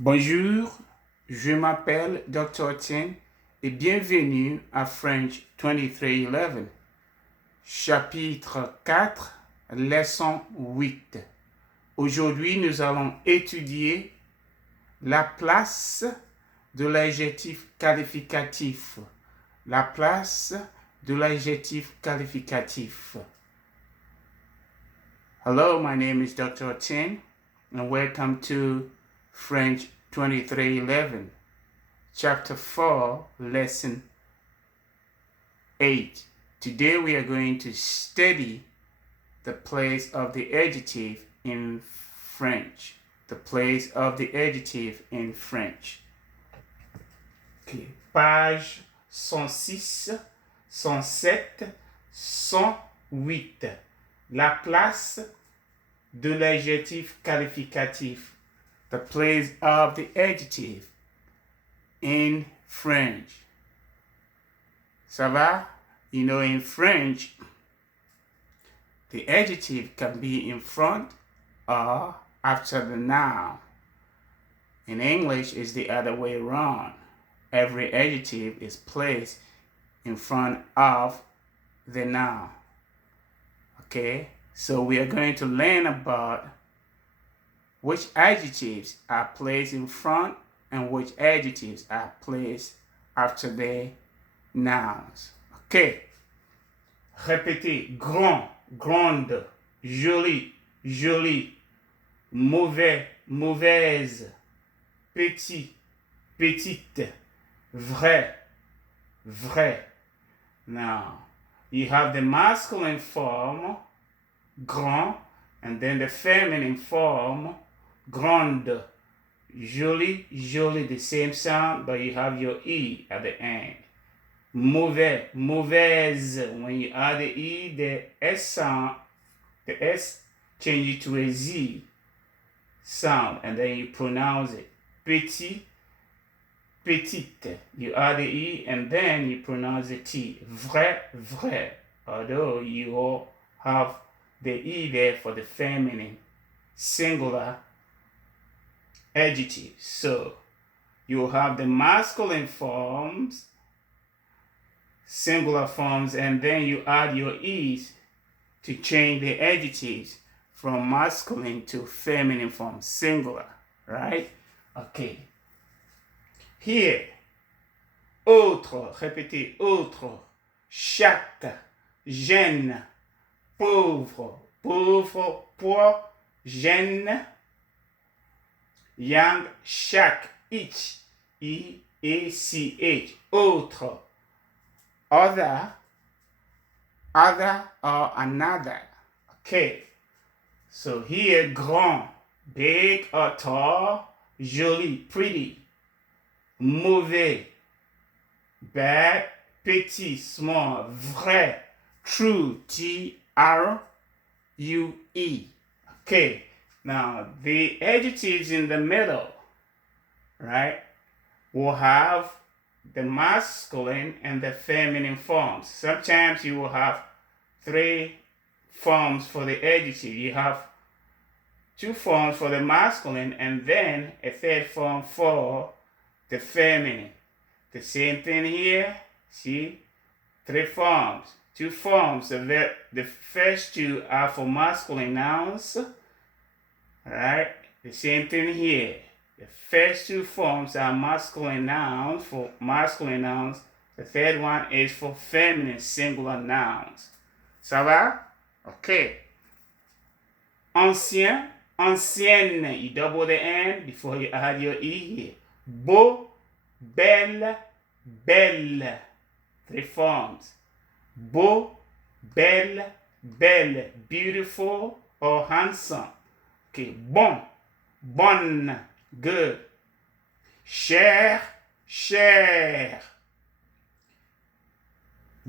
Bonjour, je m'appelle Dr. Tien et bienvenue à French 2311, chapitre 4, leçon 8. Aujourd'hui, nous allons étudier la place de l'adjectif qualificatif. La place de l'adjectif qualificatif. Hello, my name is Dr. Tien and welcome to French 2311, Chapter 4, Lesson 8. Today we are going to study the place of the adjective in French. The place of the adjective in French. Okay. Page 106, 107, 108. La place de l'adjectif qualificatif. The place of the adjective in French. Ça va? You know, in French, the adjective can be in front or after the noun. In English, it's the other way around. Every adjective is placed in front of the noun. Okay? So we are going to learn about which adjectives are placed in front and which adjectives are placed after the nouns. Okay. Répétez. Grand, grande, joli, jolie, mauvais, mauvaise, petit, petite, vrai, vrai. Now, you have the masculine form, grand, and then the feminine form, grande. Jolie, jolie, the same sound, but you have your E at the end. Mauvais, mauvaise, when you add the E, the S sound, the S changes to a Z sound, and then you pronounce it. Petit, petite, you add the E, and then you pronounce the T. Vrai, vrai, although you all have the E there for the feminine, singular adjective. So you have the masculine forms, singular forms, and then you add your E's to change the adjectives from masculine to feminine form, singular, right? Okay. Here, autre, répétez, autre, chaque, gêne, pauvre, pauvre, poids, gêne, young, chaque, each, E-A-C-H, autre, other, or another. Okay, so here, grand, big or tall, joli, pretty, mauvais, bad, petit, small, vrai, true, T-R-U-E. Okay, now the adjectives in the middle, right, will have the masculine and the feminine forms. Sometimes you will have three forms for the adjective. You have two forms for the masculine and then a third form for the feminine. The same thing here. See? Three forms. Two forms. The first two are for masculine nouns. Alright? The same thing here. The first two forms are masculine nouns for masculine nouns. The third one is for feminine singular nouns. Ça va? Okay. Ancien, ancienne. You double the N before you add your E here. Beau, belle, belle. Three forms. Beau, belle, belle. Beautiful or handsome. Okay. Bon, bonne. Good. Cher, cher.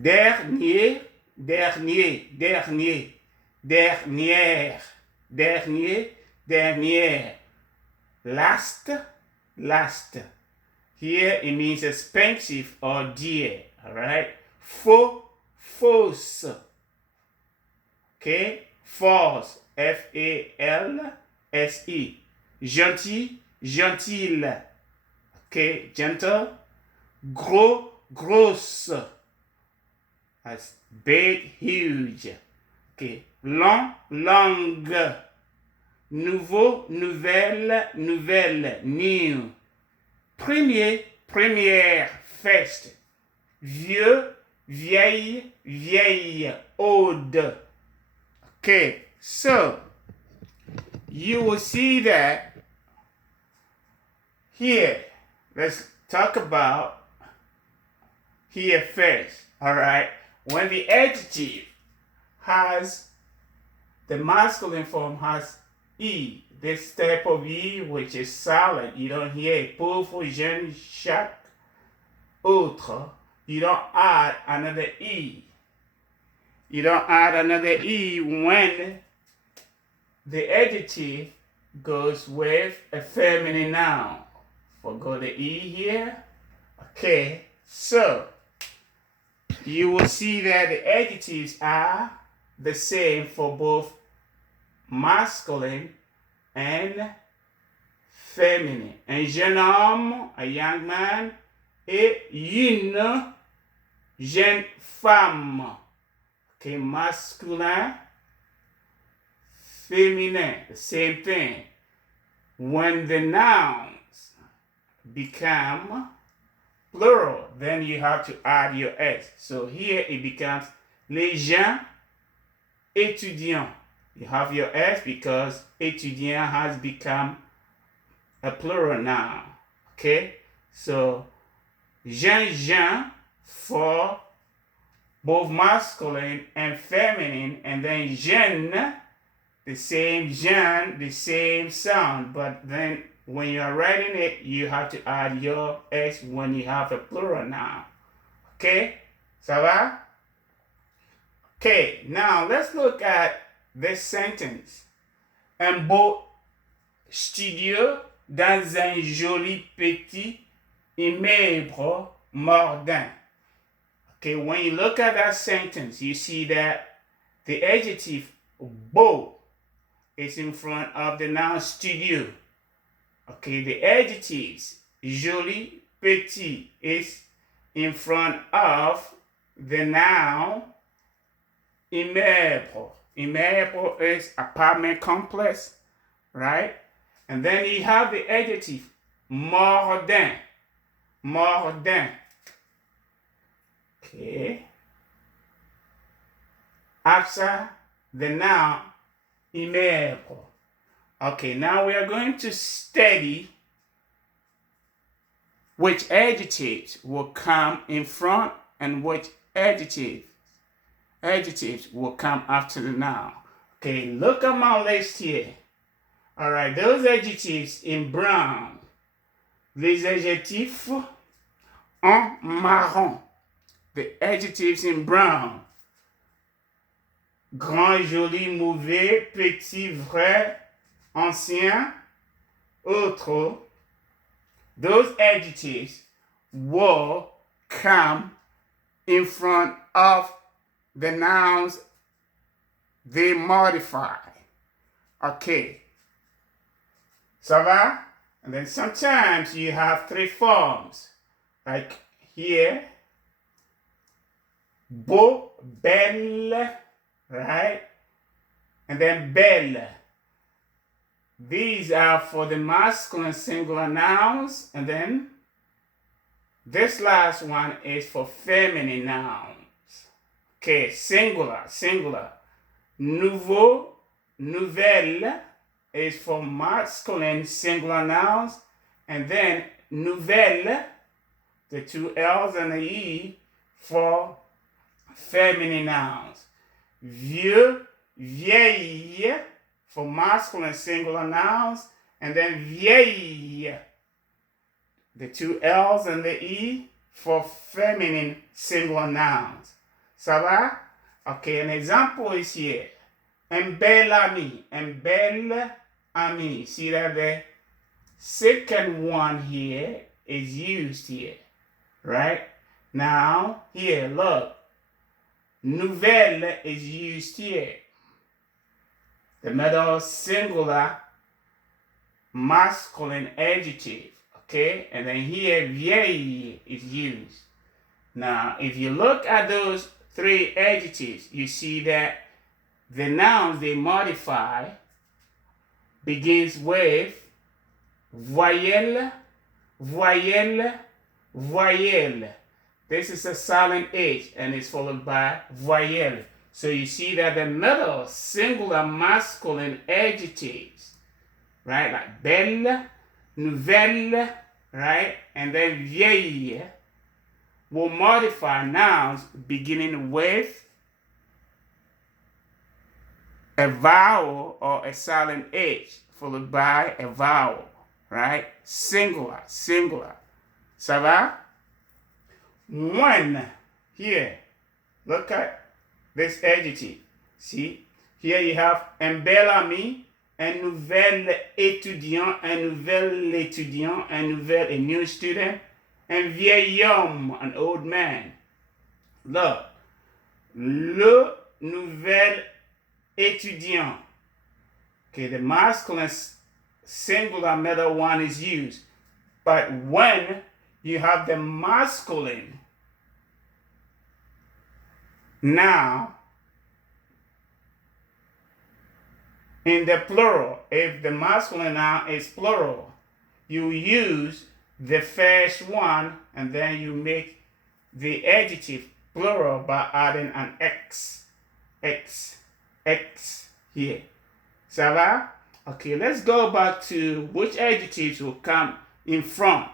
Dernier, dernier, dernier. Dernière, dernier, dernière. Last, last. Here it means expensive or dear. Alright? Faux, fausse. Okay? False. F-A-L-S-E. Gentil, gentil. Okay, gentle. Gros, grosse. That's big, huge. Okay, long, longue. Nouveau, nouvelle, nouvelle, new. Premier, première, first. Vieux, vieille, vieille, old. Okay, so you will see that here. Let's talk about here first. All right, when the adjective has the masculine form has E, this type of E which is silent, you don't hear pauvre, jeune, chaque, autre. You don't add another E. You don't add another E when the adjective goes with a feminine noun. Forgo the E here. Okay, so you will see that the adjectives are the same for both masculine and feminine. Un jeune homme, a young man, et une jeune femme. Okay, masculin, féminin, the same thing. When the nouns become plural, then you have to add your S. So here it becomes les gens étudiants. You have your S because étudiant has become a plural noun. Okay? So, jeune for both masculine and feminine, and then jeune, the same jeune, the same sound, but then when you are writing it, you have to add your S when you have a plural noun. Okay? Ça va? Okay, now let's look at this sentence. Un beau studio dans un joli petit immeuble modern. Okay, when you look at that sentence, you see that the adjective beau is in front of the noun studio. Okay, the adjectives joli, petit is in front of the noun immeuble. Immeuble is apartment complex, right? And then you have the adjective modern. Modern. Okay. After the noun immeuble. Okay, now we are going to study which adjectives will come in front and which adjectives will come after the noun. Okay, look at my list here. All right, those adjectives in brown. Les adjectifs en marron. The adjectives in brown. Grand, joli, mauvais, petit, vrai, ancien, autre. Those adjectives will come in front of the nouns they modify. Okay. Ça va? And then sometimes you have three forms. Like here. Beau, belle, right? And then belle. These are for the masculine singular nouns. And then this last one is for feminine nouns. Okay, singular, singular. Nouveau, nouvelle is for masculine singular nouns. And then nouvelle, the two L's and the E, for feminine nouns. Vieux, vieille, for masculine singular nouns. And then vieille, the two L's and the E, for feminine singular nouns. Ça va? Okay, an example is here. Un bel ami. Un bel ami. See that the second one here is used here. Right? Now, here, look. Nouvelle is used here. The middle singular masculine adjective, okay? And then here, vieille is used. Now, if you look at those three adjectives, you see that the nouns they modify begins with voyelle, voyelle, voyelle. This is a silent H and it's followed by voyelle. So you see that the middle singular masculine adjectives, right, like belle, nouvelle, right, and then vieille, will modify nouns beginning with a vowel or a silent H followed by a vowel, right? Singular, singular. Ça va? When, here, look at this adjective. See? Here you have un bel ami, un nouvel étudiant, un nouvel étudiant, un nouvel, a new student, un vieil homme, an old man. Look, le nouvel étudiant. Okay, the masculine singular middle one is used. But when you have the masculine now in the plural, if the masculine noun is plural, you use the first one and then you make the adjective plural by adding an X. X here. Ça va? Okay, let's go back to which adjectives will come in front.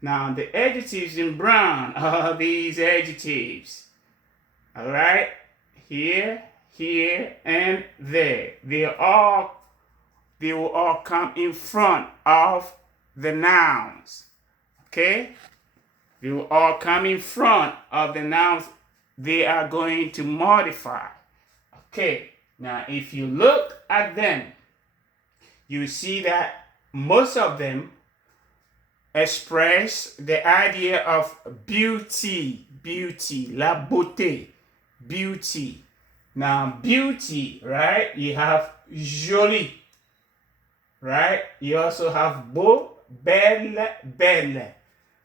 Now, the adjectives in brown are these adjectives. All right? Here, here, and there. They will all come in front of the nouns. Okay? They will all come in front of the nouns they are going to modify. Okay, now if you look at them, you see that most of them express the idea of beauty, la beauté, beauty. Now, beauty, right? You have jolie, right? You also have beau, belle, belle.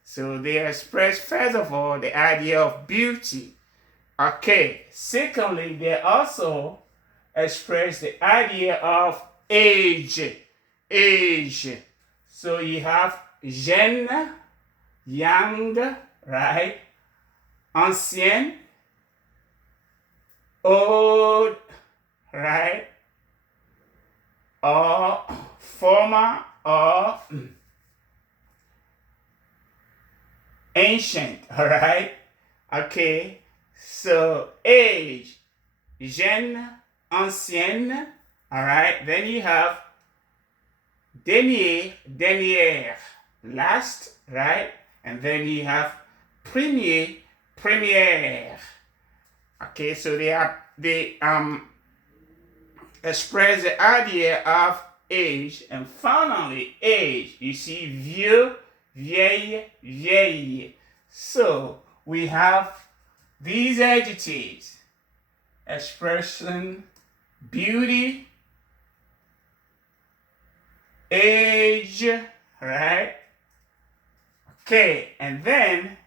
So they express, first of all, the idea of beauty. Okay. Secondly, they also express the idea of age. Age. So you have jeune, young, right? Ancien, old, right? Or former, or ancient, all right? Okay. So age, jeune, ancienne, all right? Then you have dernier, dernière, last, right? And then you have premier, première. Okay, so they express the idea of age. And finally, age. You see vieux, vieille, vieille. So we have these adjectives expressing beauty, age, right? Okay, and then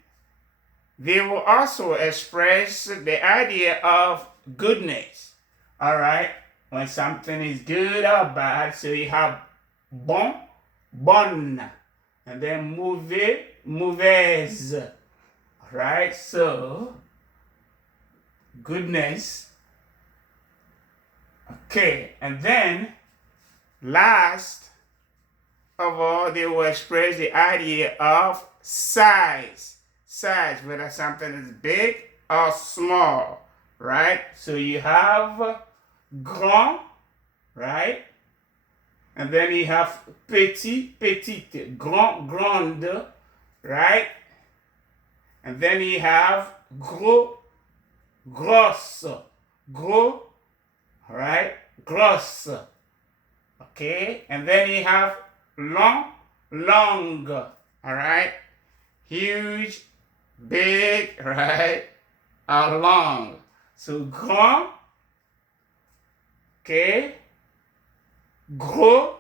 they will also express the idea of goodness, all right? When something is good or bad, so you have bon, bonne, and then mauvais, mauvaise, right? So, goodness. Okay, and then last of all, they will express the idea of size. Size, whether something is big or small, right? So you have grand, right? And then you have petit, petite, grand, grande, right? And then you have gros, grosse, gros, right? Grosse, okay? And then you have long, long, all right? Huge, big, right? Or long. So grand, okay? Gros,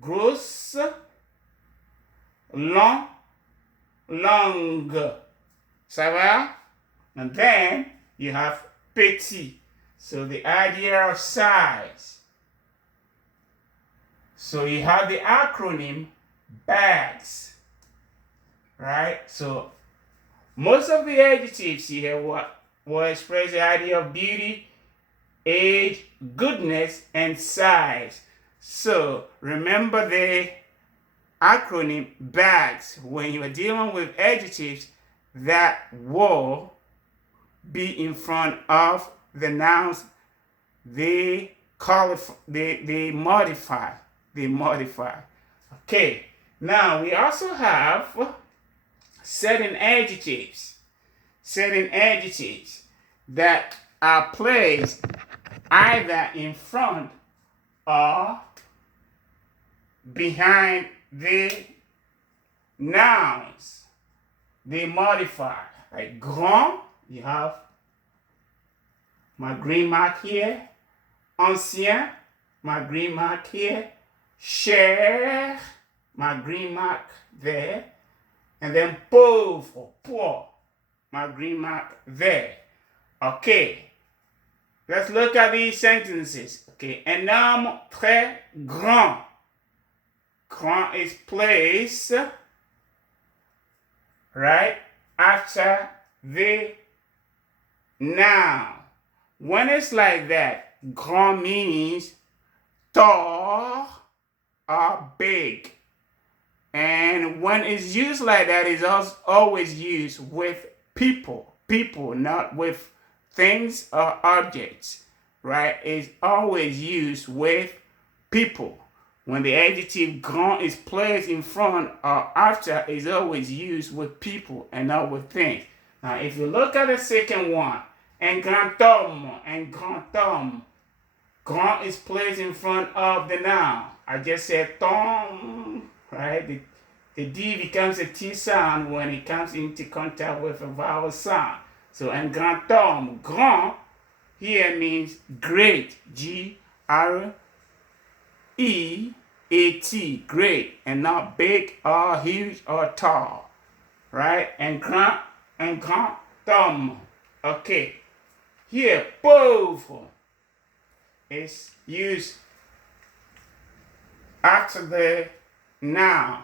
grosse, longue. Ça va? And then you have petit. So the idea of size. So you have the acronym BAGS, right? So most of the adjectives here will express the idea of beauty, age, goodness, and size. So remember the acronym BAGS when you are dealing with adjectives that will be in front of the nouns. They modify. Okay. Now we also have certain adjectives that are placed either in front or behind the nouns. They modify. Like grand, you have my green mark here. Ancien, my green mark here. Cher, my green mark there. And then pauvre, poor, my green mark there. Okay. Let's look at these sentences. Okay. Un homme très grand. Grand is placed right after the noun. When it's like that, grand means tall or big. And when it's used like that, it's always used with people, not with things or objects, right? It's always used with people. When the adjective grand is placed in front or after, it's always used with people and not with things. Now, if you look at the second one, un grand homme, grand is placed in front of the noun. I just said tom, right? The D becomes a T sound when it comes into contact with a vowel sound. So un grand homme, grand here means great, G-R-E-A-T, great, and not big or huge or tall, right? Un grand homme. Okay. Here, pauvre is used after the noun.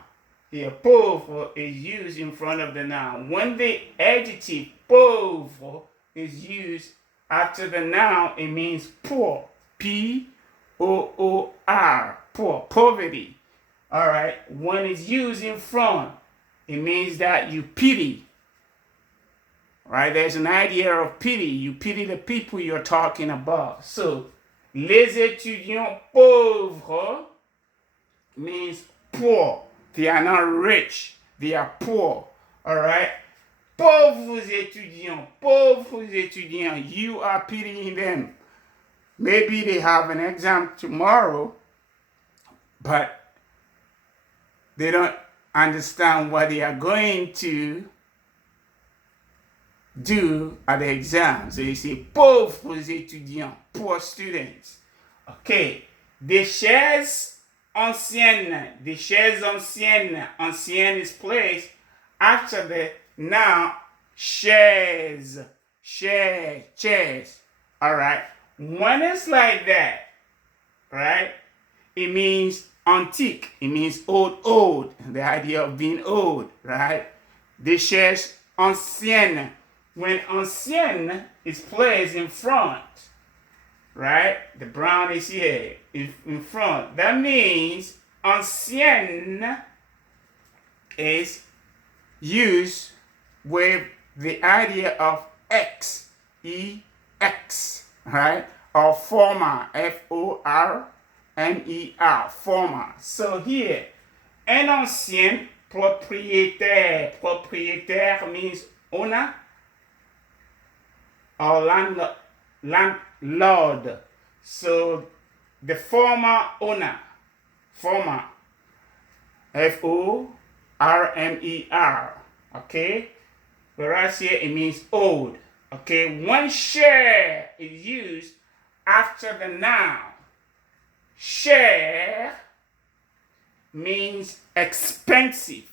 Here, pauvre is used in front of the noun. When the adjective pauvre is used after the noun, it means poor. P-O-O-R, poor, poverty. All right. When it's used in front, it means that you pity. Right? There's an idea of pity. You pity the people you're talking about. So, les étudiants pauvres means poor. They are not rich. They are poor. All right? Pauvres étudiants, you are pitying them. Maybe they have an exam tomorrow, but they don't understand what they are going to do at the exam. So you say pauvres étudiants, poor students. Okay. Des chaises anciennes. Ancienne is placed after the noun chaise. All right. When it's like that, right, it means antique. It means old. The idea of being old, right? Des chaises anciennes. When ancienne is placed in front, right? The brown is here, in front. That means ancienne is used with the idea of X, E-X, right? Or former, F-O-R-M-E-R, former. So here, un ancien propriétaire. Propriétaire means owner or landlord. So the former owner, F-O-R-M-E-R, okay? Whereas here it means old, okay? When cher is used after the noun, cher means expensive.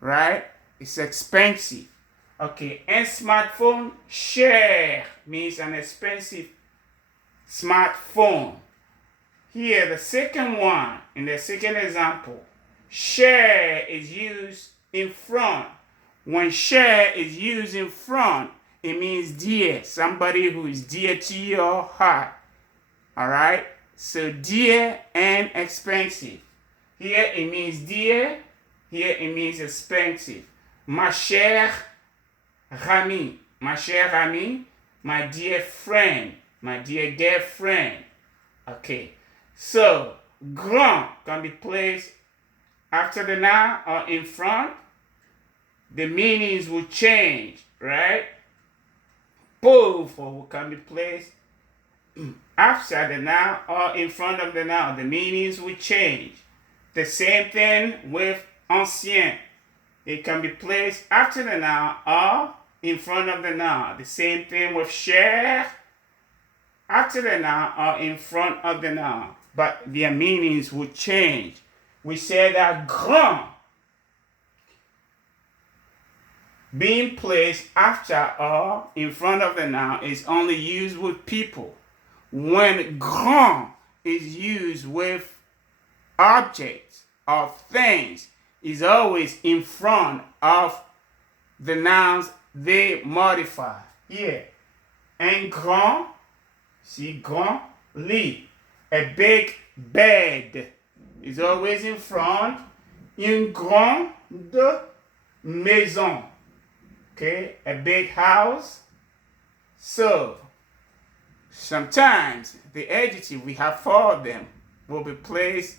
right? It's expensive. Okay, and smartphone, cher means an expensive smartphone. Here, the second one, in the second example, cher is used in front. When cher is used in front, it means dear, somebody who is dear to your heart. All right? So dear and expensive. Here it means dear, here it means expensive. Ma chère amie, ma chère amie, my dear friend, my dear girlfriend. Okay, so grand can be placed after the noun or in front. The meanings will change, right? Pauvre can be placed after the noun or in front of the noun. The meanings will change. The same thing with ancien. It can be placed after the noun or in front of the noun. The same thing with cher, after the noun or in front of the noun. But their meanings will change. We say that grand being placed after or in front of the noun is only used with people. When grand is used with objects or things, is always in front of the nouns they modify. Here, un grand, si grand lit, a big bed is always in front. Une grande maison, okay, a big house. So, sometimes the adjective, we have four of them, will be placed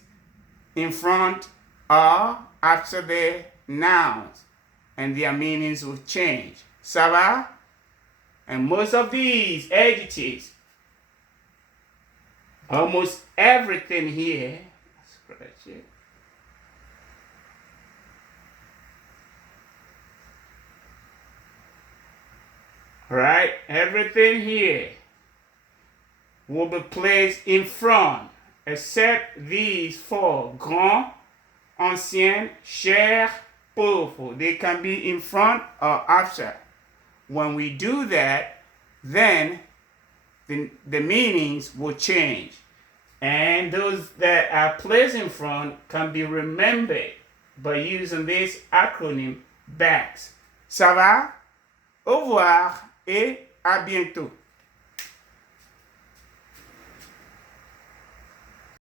in front or after the nouns, and their meanings will change. Ça va? And most of these adjectives, almost everything here, scratch it. Right? Everything here will be placed in front, except these four: grand, ancien, cher, pauvre. They can be in front or after. When we do that, then the meanings will change. And those that are placed in front can be remembered by using this acronym BACS. Ça va? Au revoir et à bientôt.